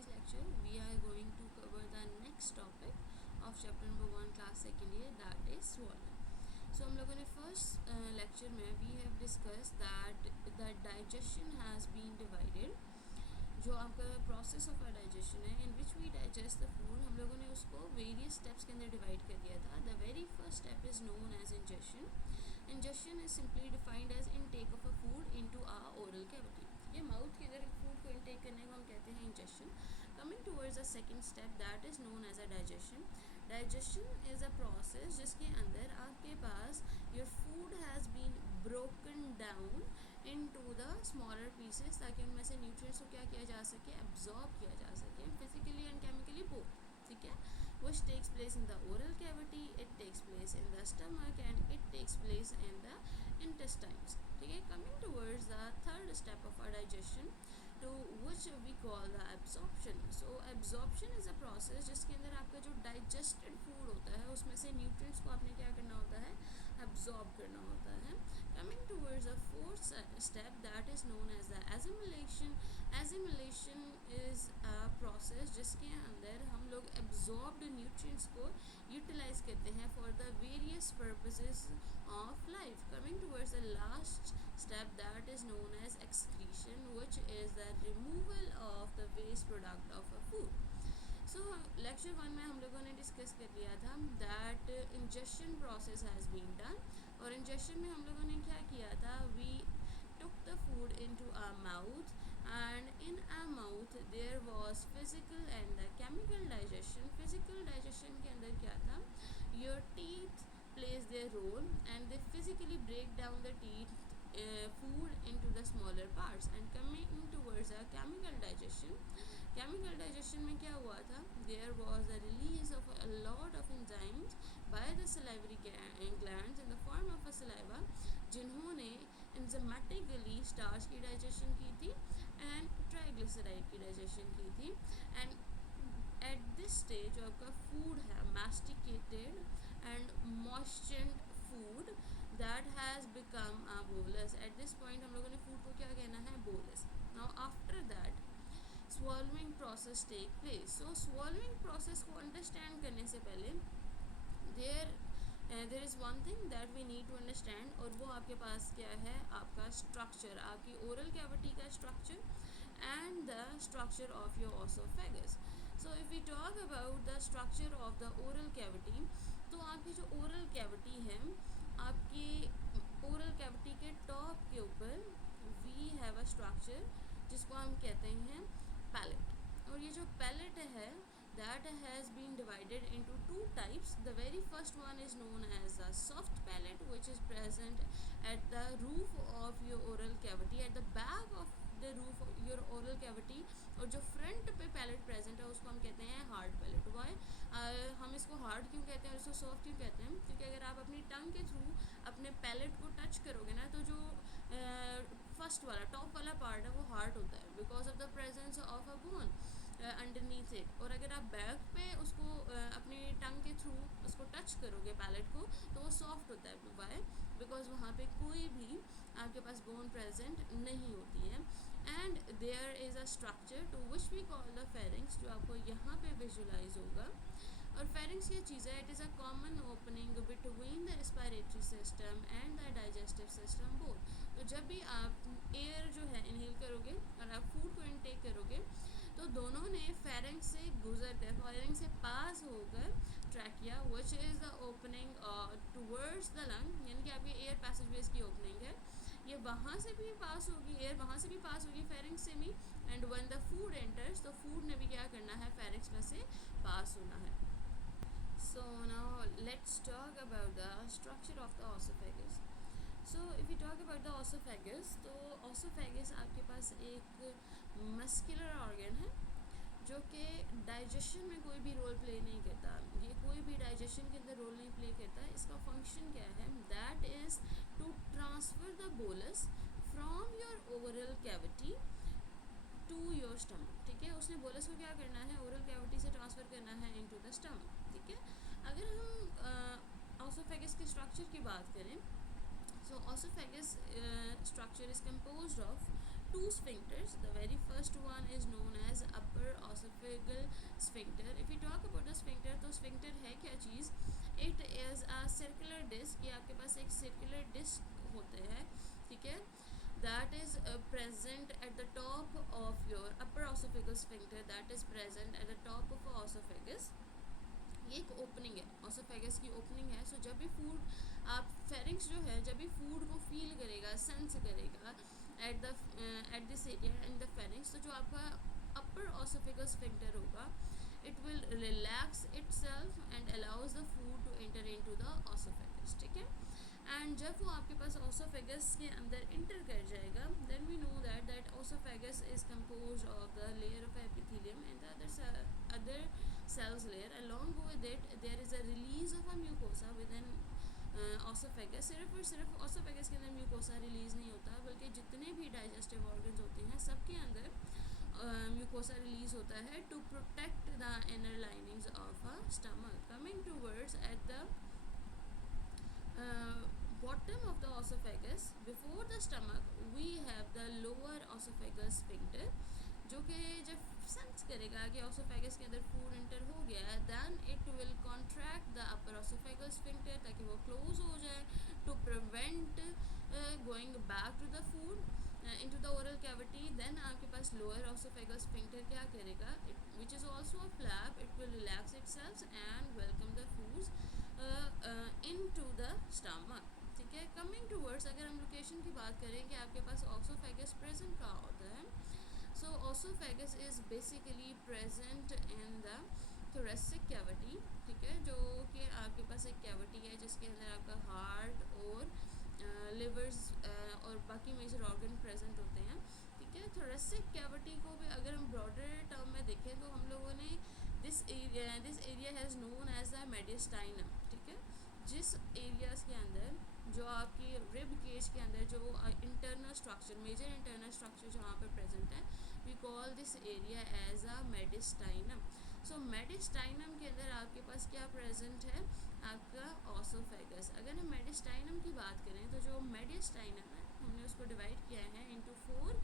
today's lecture we are going to cover the next topic of chapter number 1 class second year, that is swallowing. So हम लोगों ने first lecture में we have discuss that the digestion has been divided. जो आपका process of a digestion है in which we digest the food, हम लोगों ने उसको वेरियस स्टेप्स के अंदर डिवाइड कर दिया था. The very first step is known as ingestion. Ingestion is simply defined as intake of a food into our oral cavity. ये माउथ के अंदर फूड को इनटेक करने को हम कहते हैं ingestion. Coming towards the second step that is known as a digestion. Digestion is a process जिसके अंदर आपके पास your food has been broken down into the smaller pieces, ताकि उनमें से न्यूट्रिएंट्स को क्या किया जा सके, एब्जॉर्ब किया जा सके फिजिकली एंड केमिकली बोथ. ठीक है, which takes place in the oral cavity, it takes place in the stomach and it takes place in the intestines. ठीक है, coming towards the third step of our digestion, to which we call the absorption. So absorption is a process जिसके अंदर आपका जो digested food होता है उसमें से nutrients को आपने क्या करना होता है, absorb करना होता है. Coming towards the fourth step that is known as the assimilation. Assimilation is a process जिसके अंदर हम लोग absorbed nutrients को utilize करते हैं for the various purposes of life. Coming towards the last step that is known as excretion, which is the removal of the waste product of a food. So lecture 1 में हम लोगों ने discuss कर लिया था that ingestion process has been done. और ingestion में हम लोगों ने क्या किया था, we took the food into our mouth and in our mouth there was physical and the chemical digestion. Physical digestion के अंदर क्या था, your teeth plays their role and they physically break down the teeth food into the smaller parts. And coming towards the chemical digestion, chemical digestion में क्या हुआ था, there was a release of a lot of enzymes by the salivary glands in the form of a saliva, जिन्होंने enzymatically starch की digestion की थी and triglyceride की digestion की थी. एंड एट दिस स्टेज आपका फूड है masticated and moistured food that has become a bolus. At this point हम लोगों ने फूड को क्या कहना है, bolus. Now after that swallowing process take place. So swallowing process को understand करने से पहले there is one thing that we need to understand, और वो आपके पास क्या है, आपका स्ट्रक्चर, आपकी ओरल कैविटी का structure and the structure of your oesophagus. So if we talk about the structure of the oral cavity, तो आपकी जो ओरल कैविटी है, आपकी ओरल कैविटी के टॉप के ऊपर वी हैव अ स्ट्रक्चर जिसको हम कहते हैं पैलेट. और ये जो पैलेट है that has been divided into two types. The very first one is known as a soft palate, which is present at the roof of your oral cavity, at the back of the roof of your oral cavity. और जो front पे palette present है उसको हम कहते हैं hard palate. Y हम इसको हार्ड क्यों कहते हैं और इसको सॉफ्ट क्यों कहते हैं, क्योंकि अगर आप अपनी टंग के थ्रू अपने पैलेट को टच करोगे ना, तो जो फर्स्ट वाला टॉप वाला पार्ट है वो हार्ड होता है because of the presence of a bone underneath it. और अगर आप बैक पे उसको अपनी टंग के थ्रू उसको टच करोगे पैलेट को, तो वो सॉफ्ट होता है. वाई, बिकॉज वहाँ पे कोई भी आपके पास बोन प्रेजेंट नहीं होती है. And there is a structure to which we call the pharynx, जो आपको यहाँ पे विजुलाइज होगा. और फेरिंग्स क्या चीज़ है, it is a common opening between the respiratory system and the digestive system both. तो जब भी आप एयर जो है इनहेल करोगे और आप फूड को इनटेक करोगे, तो दोनों ने फेरिंग से गुजर कर, फेरिंग से पास होकर trachea, which is the opening towards the lung, यानी कि आपकी एयर पैसेजवेज की ओपनिंग है, ये वहाँ से भी पास होगी, एयर वहाँ से भी पास होगी फेरिंग से भी. And when the food enters, तो फूड ने भी क्या करना है, फेरिंग्स में से पास होना है. So now let's talk about the structure of the esophagus. So if we talk about the esophagus, तो esophagus आपके पास एक मस्कुलर ऑर्गन है जो कि डाइजेशन में कोई भी रोल प्ले नहीं करता. ये कोई भी डाइजेशन के अंदर रोल नहीं प्ले करता. इसका फंक्शन क्या है, that is to transfer the bolus from your oral cavity to your stomach. ठीक है, उसने बोलस को क्या करना है, ओरल कैविटी से ट्रांसफ़र करना है इनटू द स्टमक. ठीक है, अगर हम ऑसोफेगस के स्ट्रक्चर की बात करें, so esophagus structure is composed of two sphincters. The very first one is known as upper sphincter. If you talk about the sphincter, तो स्फिंक्टर है क्या चीज़? It is a circular disc. ये आपके पास एक सर्कुलर डिस्क होते हैं, ठीक है, that is present at the top of your upper esophageal sphincter, that is present at the top of esophagus. ये एक ओपनिंग है, ऑसोफेगस की ओपनिंग है. सो जब भी फूड आप फेरिंग्स जो है जब भी फूड को फील करेगा, सेंस करेगा at this area in the pharynx, तो जो आपका अपर ऑसोफेगस स्फिंक्टर होगा, it will relax itself and allows the food to enter into the oesophagus, ठीक है. एंड जब वो आपके पास ऑसोफेगस के अंदर इंटर कर जाएगा, then we know that oesophagus is compose of the layer of epithelium and the other cells layer. Along with it there is a release of a mucosa within oesophagus. सिर्फ और सिर्फ oesophagus के अंदर mucosa release नहीं होता, बल्कि जितने भी डाइजेस्टिव ऑर्गन्स होते हैं सबके अंदर म्यूकोसा रिलीज़ होता है to protect the inner linings of a stomach. Coming towards at the bottom of the esophagus before the stomach we have the lower esophageal sphincter, जो कि जब सेंस करेगा कि ऑसोफेगस के अंदर फूड इंटर हो गया है, then it will contract the upper oesophageal sphincter ताकि वो क्लोज हो जाए to prevent going back to the food into the oral cavity. Then आपके पास लोअर ऑसोफेगल स्फिंक्टर क्या करेगा, which is also a flap, it will relax itself and welcome the foods into the stomach, ठीक है. Coming towards, अगर हम location की बात करें कि आपके पास ऑसोफेगस प्रेजेंट कहाँ होता है, so esophagus is basically present in the thoracic cavity, ठीक है, जो कि आपके पास एक कैविटी है जिसके अंदर आपका हार्ट और लिवर्स और बाकी मेजर ऑर्गन प्रेजेंट होते हैं, ठीक है. thoracic कैविटी को भी अगर हम ब्रॉडर टर्म में देखें तो हम लोगों ने this area has known as the mediastinum, ठीक है. जिस एरियाज़ के अंदर जो आपकी रिब केज के अंदर जो internal structure, major internal structure जहाँ पर प्रेजेंट है, we call this area as a mediastinum. So mediastinum के अंदर आपके पास क्या प्रेजेंट है, आपका ऑसोफेगस. अगर हम मेडिस्टाइनम की बात करें तो जो मेडिस्टाइनम है हमने उसको डिवाइड किया है into 4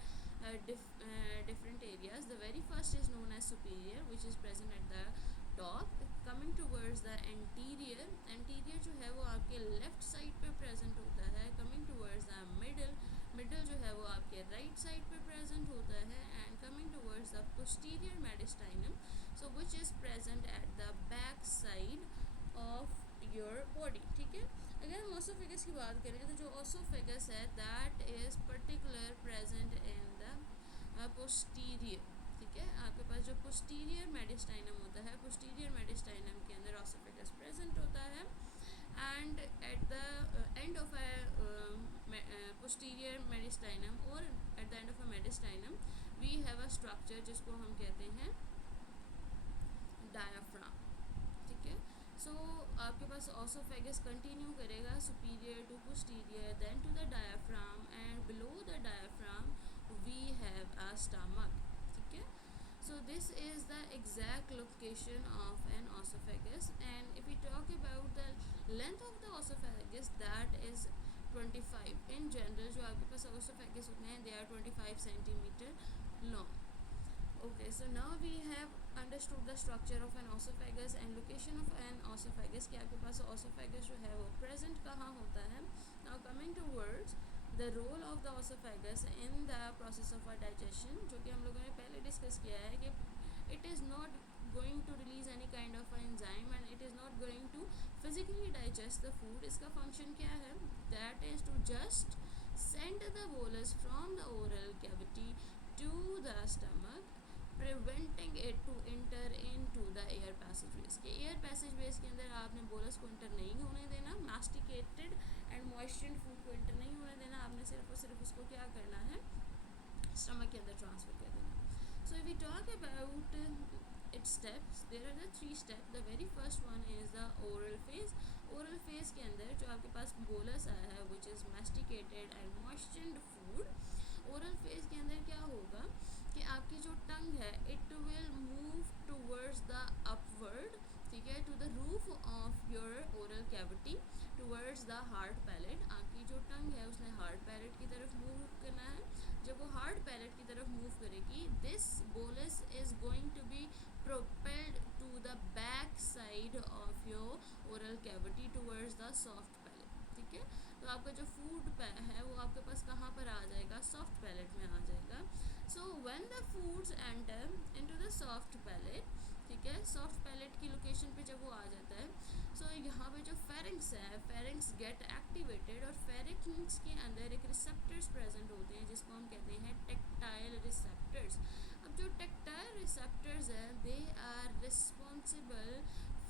different areas. The very first is known as superior, which is present at the top. Coming towards the anterior, anterior जो है वो आपके लेफ्ट साइड पे प्रेजेंट होता है. Coming towards the middle, middle जो है वो आपके राइट साइड पे प्रेजेंट होता है. And coming towards the posterior mediastinum, so which is present at the back side of your body, ठीक है. अगर हम ऑसोफेगस की बात करें तो जो ऑसोफेगस है that is particular present in the posterior, ठीक है. आपके पास जो पोस्टीरियर मेडिस्टाइनम होता है, पोस्टीरियर मेडिस्टाइनम के अंदर ऑसोफेगस प्रेजेंट होता है. And at the end of a posterior mediastinum और at the end of a mediastinum we have a structure जिसको हम कहते हैं डायाफ्राम, ठीक है. सो आपके पास ऑसोफेगस कंटिन्यू करेगा superior to posterior then to the diaphragm and below the diaphragm we have a stomach, ठीक है. So this is the exact location of an esophagus, and if we talk about the length of the esophagus, that is 25. In general जो आपके पास esophagus होते हैं they are 25 centimeter long. Okay, so now we have understood the structure of an esophagus and location of an esophagus कि आपके पास esophagus जो है वो present कहाँ होता है. Now coming towards the role of the esophagus in the process of our digestion, जो कि हम लोगों ने पहले डिस्कस किया है कि it is not going to release any kind of enzyme and it is not going to physically digest the food. इसका function क्या है, that is to just send the bolus from the oral cavity to the stomach, preventing it to enter into the air passageways. के air passageways के अंदर आपने bolus को inter नहीं होने देना, masticated and moistened food को इंटर नहीं होने देना, आपने सिर्फ और सिर्फ उसको क्या करना है, स्टमक के अंदर ट्रांसफ़र कर देना. So if we talk about its steps, there are the 3 steps. The very first one is the oral phase. Oral phase के अंदर जो आपके पास बोलस आया है which is masticated and moistened food, oral phase के अंदर क्या होगा कि आपकी जो टंग है it will move towards the upward, ठीक है, to the roof of your oral cavity towards the hard palate. आपकी जो टंग है उसने hard palate की तरफ मूव करना है. जब वो hard palate की तरफ मूव करेगी, this bolus is going to be propelled side of your oral cavity towards the soft palate. ठीक है, तो आपका जो फूड है वो आपके पास कहाँ पर आ जाएगा, सॉफ्ट पैलेट में आ जाएगा. So when the foods enter into the soft palate, ठीक है, सॉफ्ट पैलेट की लोकेशन पे जब वो आ जाता है, सो यहाँ पे जो फेरिंग्स है, फेरिंग्स गेट एक्टिवेटेड, और फेरिंग्स के अंदर एक रिसेप्टर्स प्रेजेंट होते हैं जिसको हम कहते हैं टेक्टाइल रिसेप्टर्स. अब जो टेक्टाइल रिसेप्टर्स हैं, they are responsible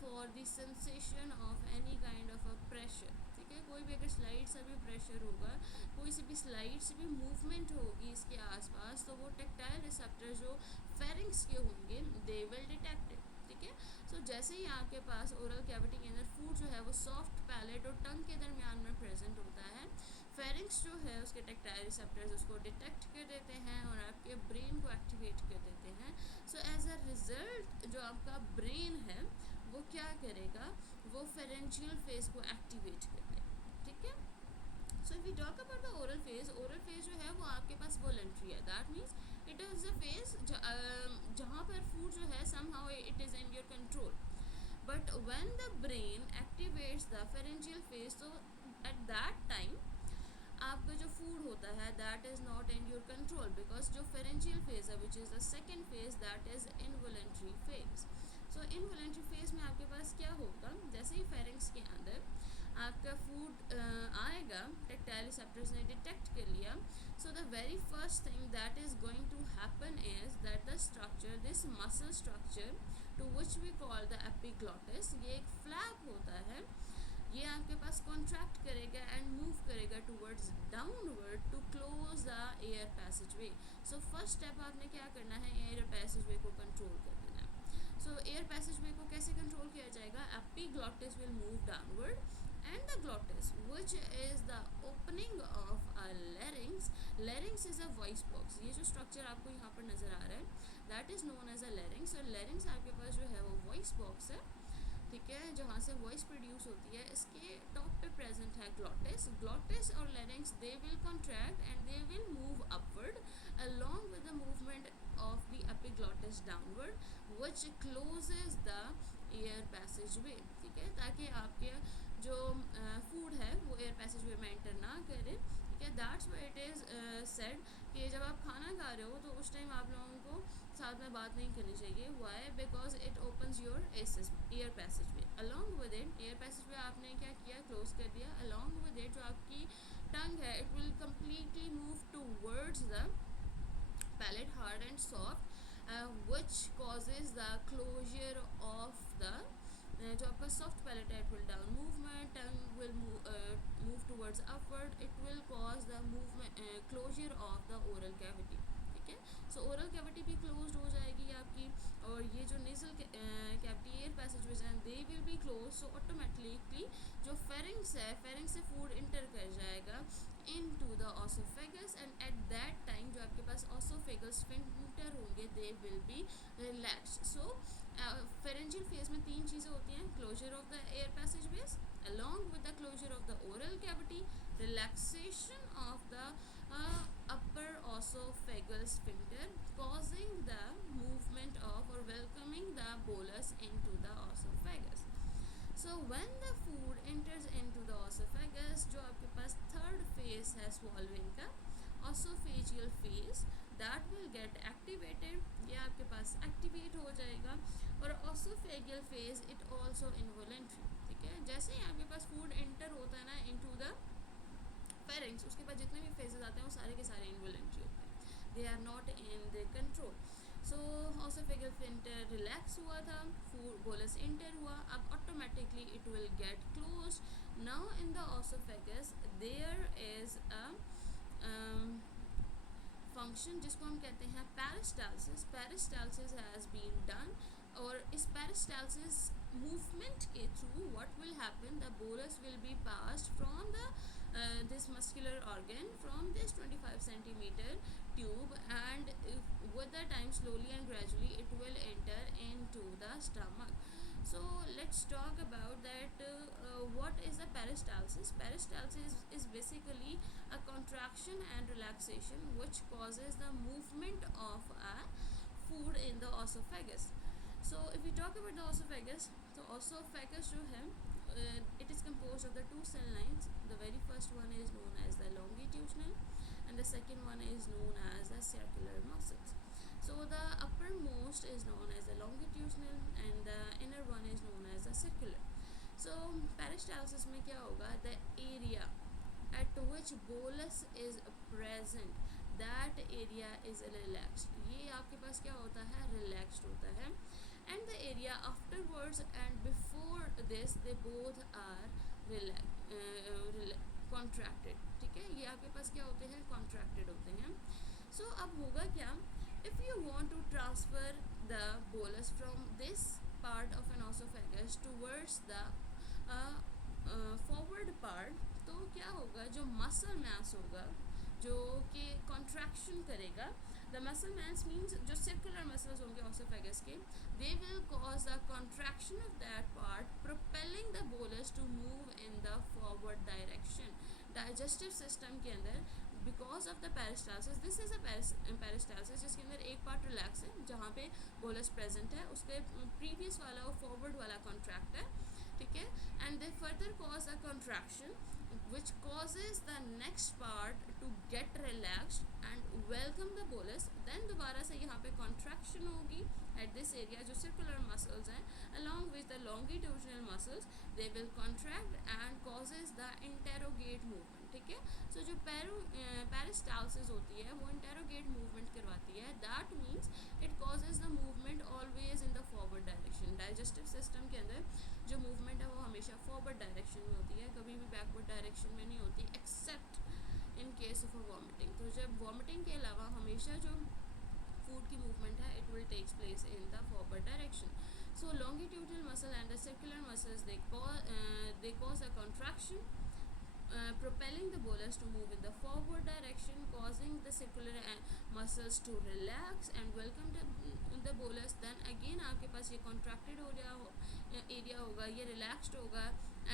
for the sensation of any kind of a pressure. ठीक है, कोई भी अगर स्लाइड से भी प्रेशर होगा, कोई से भी स्लाइड से भी मूवमेंट होगी इसके आसपास, तो वो टेक्टाइल रिसेप्टर जो फेरिंग्स के होंगे, दे विल डिटेक्ट इट. ठीक है, सो जैसे ही आपके पास ओरल कैविटी के अंदर फूड जो है वो सॉफ्ट पैलेट और टंग के दरमियान में प्रेजेंट होता है, फेरिंग्स जो है उसके टेक्टाइल रिसेप्टर्स उसको डिटेक्ट कर देते हैं और आपके ब्रेन को एक्टिवेट कर देते हैं. सो एज अ रिजल्ट जो आपका ब्रेन है वो क्या करेगा, वो फेरेंशियल फेज को एक्टिवेट कर देगा. ठीक है, so if we talk about the oral phase जो है वो आपके पास वॉलंटरी है. That means it is a phase जहाँ पर फूड जो है somehow it is in your control. But when the brain activates the pharyngeal phase, तो एट दैट टाइम आपका जो फूड होता है that is not in your control, because जो फेरेंशियल फेज है which is the second phase, that is involuntary phase. So involuntary phase में आपके पास क्या होगा, जैसे ही फेरिंग्स के अंदर आपका फूड आएगा, टेक्टाइल रिसेप्टर्स ने डिटेक्ट कर लिया, so the very first thing that is going to happen is that the structure, this muscle structure to which we call the epiglottis, ये एक फ्लैप होता है, ये आपके पास कॉन्ट्रैक्ट करेगा एंड मूव करेगा towards downward to close the air passageway. So first step आपने क्या करना है, एयर पैसेजवे को कंट्रोल कर देना है. सो एयर पैसेजवे को कैसे कंट्रोल किया जाएगा, epiglottis will move downward and the glottis, which is the opening of a larynx. Larynx is a voice box. ये जो स्ट्रक्चर आपको यहाँ पर नज़र आ रहा है, that is known as a larynx. और larynx आपके पास जो है वो voice box है, ठीक है, जहाँ से वॉइस प्रोड्यूस होती है. इसके टॉप पे प्रेजेंट है ग्लॉटिस. ग्लॉटिस और larynx they will contract and they will move upward along with the movement of the epiglottis downward, which closes the air passageway. ठीक है, ताकि आपके जो फूड है वो एयर पैसेजवे में एंटर ना करे. ठीक है, that's why it is said कि जब आप खाना खा रहे हो तो उस टाइम आप लोगों को साथ में बात नहीं करनी चाहिए. Why, because it opens your air passageway. Along with it air passageway आपने क्या किया, क्लोज कर दिया. अलॉन्ग विद इट जो आपकी टंग है, it will completely move towards the palate hard and soft, which causes the closure of the जो आपका सॉफ्ट पैलेट है, it will down movement, tongue will move towards upward, it will cause the movement closure of the oral cavity. ठीक है, so oral cavity भी close हो जाएगी आपकी, और ये जो नेजल कैविटी एयर पैसेजवेज हैं they will be close. So automatically जो फेरिंग्स है, फेरिंग्स से फूड इंटर कर जाएगा into the esophagus, and at that time जो आपके पास esophageal sphincter होंगे they will be relaxed. So pharyngeal phase में तीन चीज़ें होती हैं, closure of the air passageways along with the closure of the oral cavity, relaxation of the upper esophageal sphincter, causing the movement of or welcoming the bolus into the esophagus. So when the food enters into the esophagus, जो आपके पास third phase है swallowing का, esophageal phase, that will get activated. ये आपके पास activate हो जाएगा. और esophageal phase it also involuntary. ठीक है, जैसे ही आपके पास फूड एंटर होता है ना into the pharynx, उसके बाद जितने भी फेजेस आते हैं वो सारे के सारे involuntary होते हैं. They are not in their control. So oesophageal filter relax हुआ था, फूड बोलस इंटर हुआ, अब automatically it will get close. Now in the oesophagus there is a function जिसको हम कहते हैं peristalsis. Peristalsis has been done, और इस पेरिस्टालसिस मूवमेंट के through what will happen, the bolus will be passed from the this muscular organ from this 25 centimeter tube, and with the time slowly and gradually it will enter into the stomach. So let's talk about that. What is the peristalsis? Peristalsis is basically a contraction and relaxation which causes the movement of a food in the esophagus. So if we talk about the osophagus, so osophagus जो है it is composed of the two cell lines. The very first one is known as the longitudinal and the second one is known as the circular muscles. So the uppermost is known as the longitudinal and the inner one is known as the circular. So peristalsis में क्या होगा, the area at which bolus is present, that area is relaxed. ये आपके पास क्या होता है, relaxed होता है. And the area afterwards and before this they both are contracted. ठीक है, ये आपके पास क्या होते हैं, contracted होते हैं. So अब होगा क्या, if you want to transfer the bolus from this part of an esophagus towards the forward part, तो क्या होगा, जो muscle mass होगा जो कि contraction करेगा, the muscle mass means जो circular muscles होंगे esophagus के, they will cause the contraction of that part, propelling the bolus to move in the forward direction. Digestive system के अंदर because of the peristalsis, this is a peristalsis जिसके अंदर एक part relax है जहाँ पे bolus present है, उसके previous वाला और forward वाला contract है, ठीक है, and they further cause a contraction which causes the next part to get relaxed and welcome the bolus. Then दोबारा से यहाँ पे contraction होगी at this area, जो circular muscles हैं along with the longitudinal muscles, they will contract and causes the interrogate movement. ठीक है, so जो peristalsis होती है वो interrogate movement करवाती है. That means it causes the movement always in the forward direction. Digestive system के अंदर जो movement है वो हमेशा forward direction में होती है, कभी भी backward direction में नहीं होती, except in case of a vomiting. तो जब vomiting के अलावा हमेशा जो food की movement है, it will takes place in the forward direction. So longitudinal muscle and the circular muscles, they cause a contraction, propelling the bolus to move in the forward direction, causing the circular muscles to relax and welcome the bolus. Then again आपके पास ये contracted area होगा, ये relaxed होगा,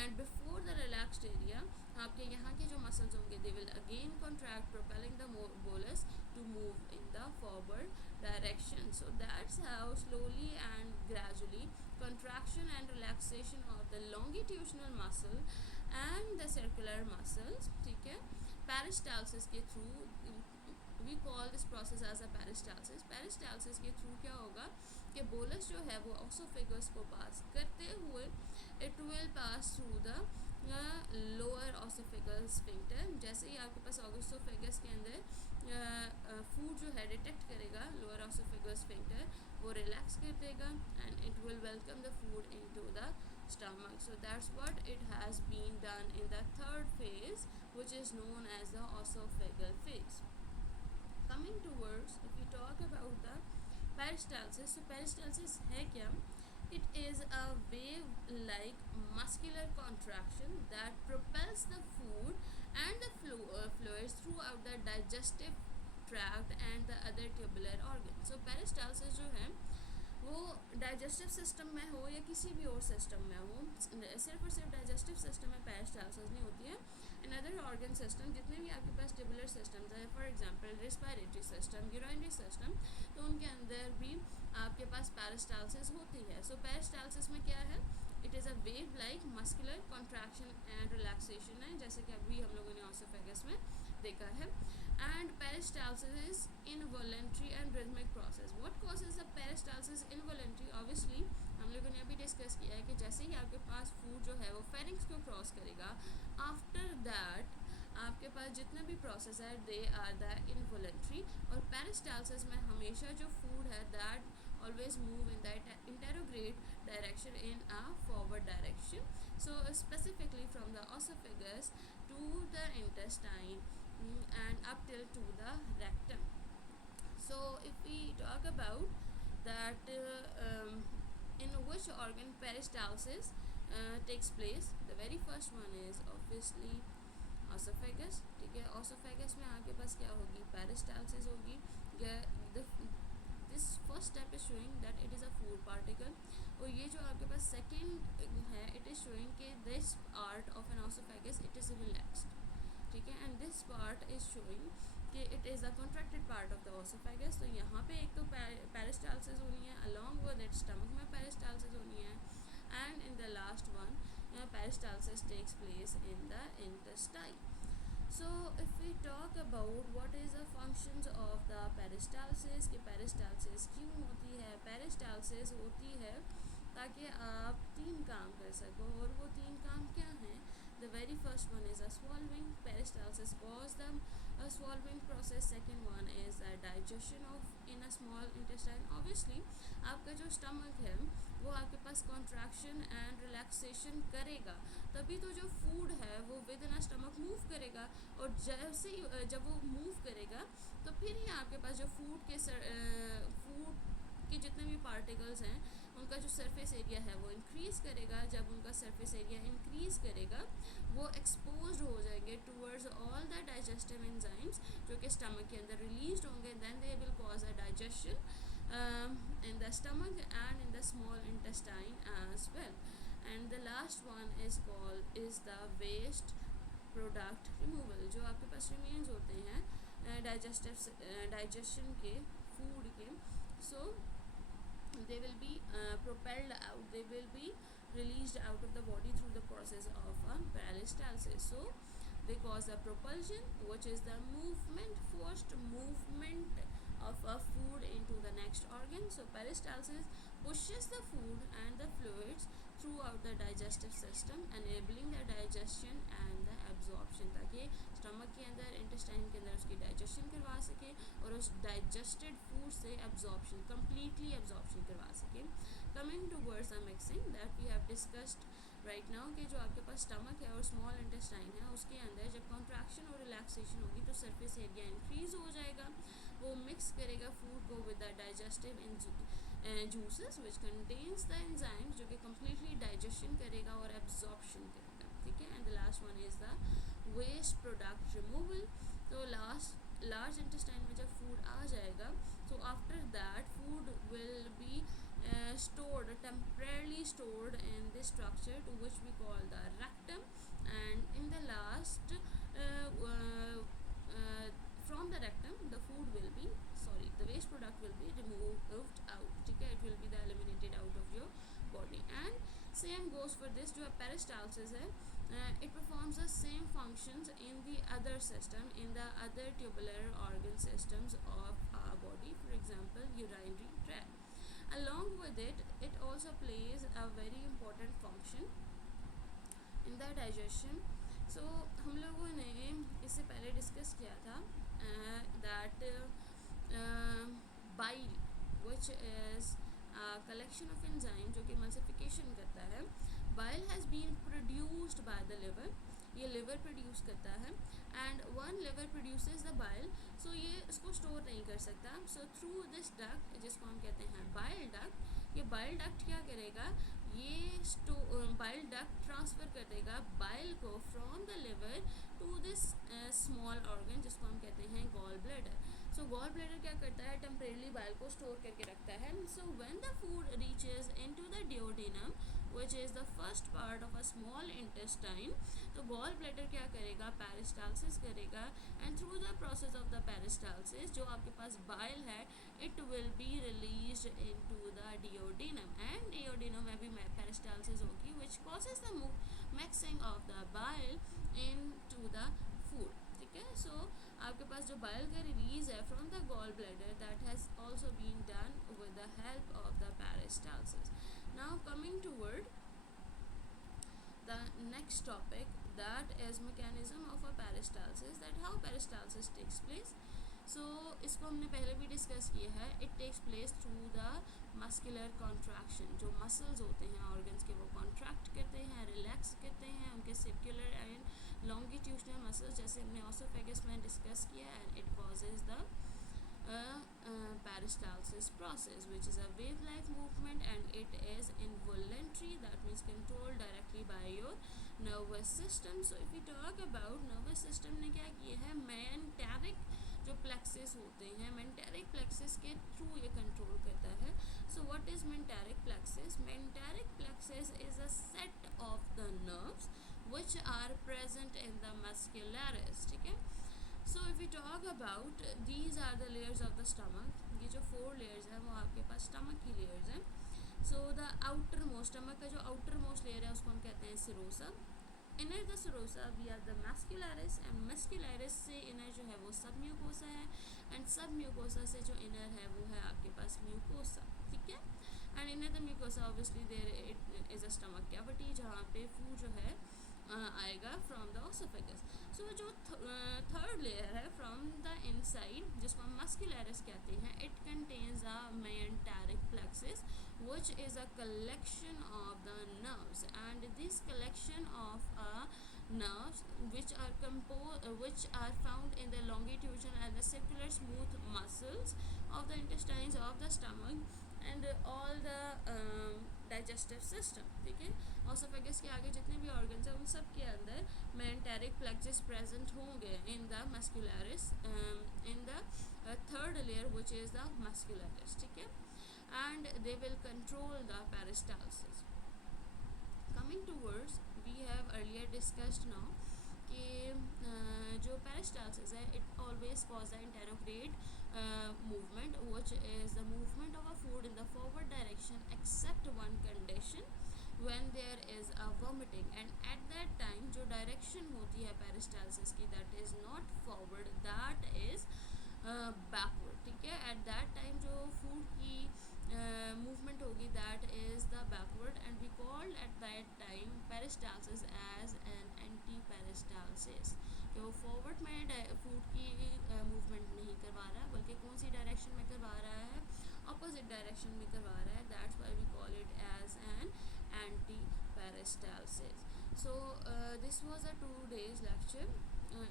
and before the relaxed area आपके यहाँ के जो muscles होंगे, they will again contract, propelling the bolus to move in the forward direction. So that's how slowly and gradually contraction and relaxation of the longitudinal muscle and the circular muscles, ठीक है, peristalsis के through, we call this process as a peristalsis. Peristalsis के through क्या होगा कि bolus जो है वो esophagus को pass करते हुए it will pass through the lower esophageal sphincter. जैसे ही आपके पास esophagus के अंदर food जो है detect करेगा lower esophageal sphincter, वो relax कर देगा and it will welcome the food into the stomach. So that's what it has been done in the third phase, which is known as the esophageal phase. Coming towards, if we talk about the peristalsis, so peristalsis है क्या? It is a wave-like muscular contraction that propels the food and the fluids throughout the digestive tract and the other tubular organs. So peristalsis जो है वो digestive system में हो या किसी भी और सिस्टम में हो, सिर्फ और सिर्फ डाइजेस्टिव सिस्टम में पेरिस्टाल्सिस नहीं होती है. इन अदर ऑर्गन सिस्टम जितने भी आपके पास ट्यूबुलर सिस्टम्स है, for example respiratory system, urinary system, तो उनके अंदर भी आपके पास पेरिस्टाल्सिस होती है. सो पेरिस्टाल्सिस में क्या है, it is a wave like muscular contraction and relaxation है, जैसे कि अभी हम लोगों ने ऑसोफेगस में देखा है. And peristalsis is involuntary and rhythmic process. What causes the peristalsis involuntary? Obviously हम लोगों ने अभी डिस्कस किया है कि जैसे ही आपके पास फूड जो है वो फेरिंग्स को क्रॉस करेगा, आफ्टर दैट आपके पास जितने भी प्रोसेस है दे आर द इनवॉलंटरी. और पेरिस्टाल्सिस में हमेशा जो फूड है that always move in that interrogate direction in a forward direction. So specifically from the esophagus to the intestine and up till to the rectum. So if we talk about that in which organ peristalsis takes place, the very first one is obviously esophagus. ठीक है, esophagus में आपके पास क्या होगी, peristalsis होगी. This first step is showing that it is a food particle. और ये जो आपके पास second है, it is showing कि this part of an esophagus it is relaxed. ठीक है, and this part is showing कि it is a contracted part of the esophagus. तो यहाँ पे एक तो peristalsis होनी है, along with it stomach में and in the last one peristalsis takes place in the intestine. So if we talk about what is the functions of the peristalsis कि peristalsis क्यों होती है, peristalsis होती है ताकि आप 3 काम कर सको, और वो 3 काम क्या हैं? The very first one is a swallowing. Peristalsis cause the swallowing process. Second one is a digestion of in a small intestine. Obviously आपका जो stomach है वो आपके पास contraction and relaxation करेगा, तभी तो जो food है वो within a stomach move करेगा, और जैसे ही जब वो move करेगा तो फिर ही आपके पास जो food के जितने भी पार्टिकल्स हैं उनका जो सरफेस एरिया है वो इंक्रीज़ करेगा. जब उनका सरफेस एरिया इंक्रीज़ करेगा वो एक्सपोज हो जाएंगे towards all the digestive enzymes जो कि स्टमक के अंदर रिलीज होंगे. Then they will cause a digestion in the stomach and in the small intestine as well. And the last one is the waste product removal. जो आपके पास remains होते हैं digestion के food के, so they will be propelled out, they will be released out of the body through the process of peristalsis. So they cause a propulsion, which is the forced movement of a food into the next organ. So peristalsis pushes the food and the fluids throughout the digestive system, enabling the digestion and the absorption, ताकि stomach के अंदर intestine के अंदर उसकी digestion करवा सके और उस डाइजेस्टेड फूड से एब्जॉर्प्शन कम्प्लीटली एब्जॉर्प्शन करवा सके. Coming towards the mixing that we have discussed right now कि जो आपके पास स्टमक है और स्मॉल इंटेस्टाइन है उसके अंदर जब कॉन्ट्रैक्शन और रिलैक्सेशन होगी तो सरफेस एरिया इंक्रीज हो जाएगा, वो मिक्स करेगा फूड को with the digestive juices which contains the enzymes जो कि कम्प्लीटली डाइजेशन करेगा और एब्जॉर्प्शन करेगा. ठीक है. And the last one is the waste product removal. तो लार्ज इंटेस्टाइन में जब फूड आ जाएगा तो after that food will be stored, temporarily stored in this structure to which we call the rectum, and in the last from the rectum the waste product will be removed out. ठीक है. It will be the eliminated out of your body. And same goes for this जो peristalsis है, it performs the same functions in the other system, in the other tubular organ systems of our body, for example urinary tract. Along with it, it also plays a very important function in the digestion. So हम लोगों ने इससे पहले discuss किया था that bile, which is a collection of enzyme जो कि emulsification करता है, bile has been produced by the liver. ये liver produce करता है, and one liver produces the bile, so ये इसको store नहीं कर सकता. So through this duct जिसको हम कहते हैं bile duct, ये bile duct क्या करेगा, ये bile duct transfer कर देगा bile को from the liver to this small organ जिसको हम कहते हैं gall bladder. So gall bladder क्या करता है, temporarily bile को store करके रखता है. So when the food reaches into the duodenum, which is the first part of a small intestine, तो gall bladder क्या करेगा, peristalsis करेगा, and through the process of the peristalsis जो आपके पास bile है it will be released into the duodenum, and duodenum में भी peristalsis होगी which causes the mixing of the bile into the food. ठीक है. So आपके पास जो bile का release है from the gall bladder, that has also been done with the help of the peristalsis. Now coming toward the next topic, that is mechanism of a peristalsis, that how peristalsis takes place. So इसको हमने पहले भी discuss किया है. It takes place through the muscular contraction. जो muscles होते हैं organs के वो contract करते हैं, relax करते हैं, उनके circular and longitudinal muscles जैसे हमने esophagus में डिस्कस किया, and it causes the peristalsis process, which is a wave-like movement, and it is involuntary, that means controlled directly by your nervous system. So if we talk about nervous system ने क्या किया है, मेंटेरिक जो plexus होते हैं, myenteric plexus के through ये control करता है. So what is myenteric plexus? Myenteric plexus is a set of the nerves which are present in the muscularis. ठीक है. So if we talk about these are the layers of the stomach, ये जो 4 layers हैं वो आपके पास stomach की layers हैं. So the outer most, stomach का जो आउटर मोस्ट लेयर है उसको हम कहते हैं serosa. Inner the serosa we are the muscularis, and muscularis से इनर जो है वो सब म्यूकोसा है, एंड सब म्यूकोसा से जो इनर है वो है आपके पास म्यूकोसा. ठीक है. And inner the mucosa obviously there it is a stomach cavity जहाँ पे फूड जो है आएगा फ्रॉम द ओसोफेगस. सो जो थर्ड लेयर है फ्रॉम द इनसाइड जिसको हम मस्कुलरिस कहते हैं, it contains a myenteric plexus which is a collection of the nerves, and this collection of nerves which are found in the longitudinal and the circular smooth muscles of the intestines of the stomach and all the digestive system. ठीक है. Oesophagus के आगे जितने भी organs हैं उन सब के अंदर मेंटेरिक प्लेक्सिस प्रेजेंट होंगे in the muscularis, in the third layer which is the muscularis. ठीक है. And they will control the peristalsis. Coming towards, we have earlier discussed now कि जो peristalsis है it always cause the enterocrate movement which is the movement of a food in the forward direction except one condition when there is a vomiting, and at that time जो direction होती है peristalsis की that is not forward, that is backward. ठीक है. At that time जो food की movement होगी that is the backward, and we called at that time peristalsis as an anti peristalsis. कि वो फॉरवर्ड में फूड की मूवमेंट नहीं करवा रहा है बल्कि कौन सी डायरेक्शन में करवा रहा है, अपोजिट डायरेक्शन में करवा रहा है. That's why we call it as an anti peristalsis. So this was a 2 days lecture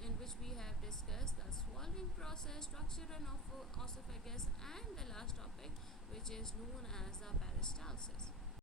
in which we have discussed the swallowing process, structure and of esophagus, and the last topic which is known as the peristalsis.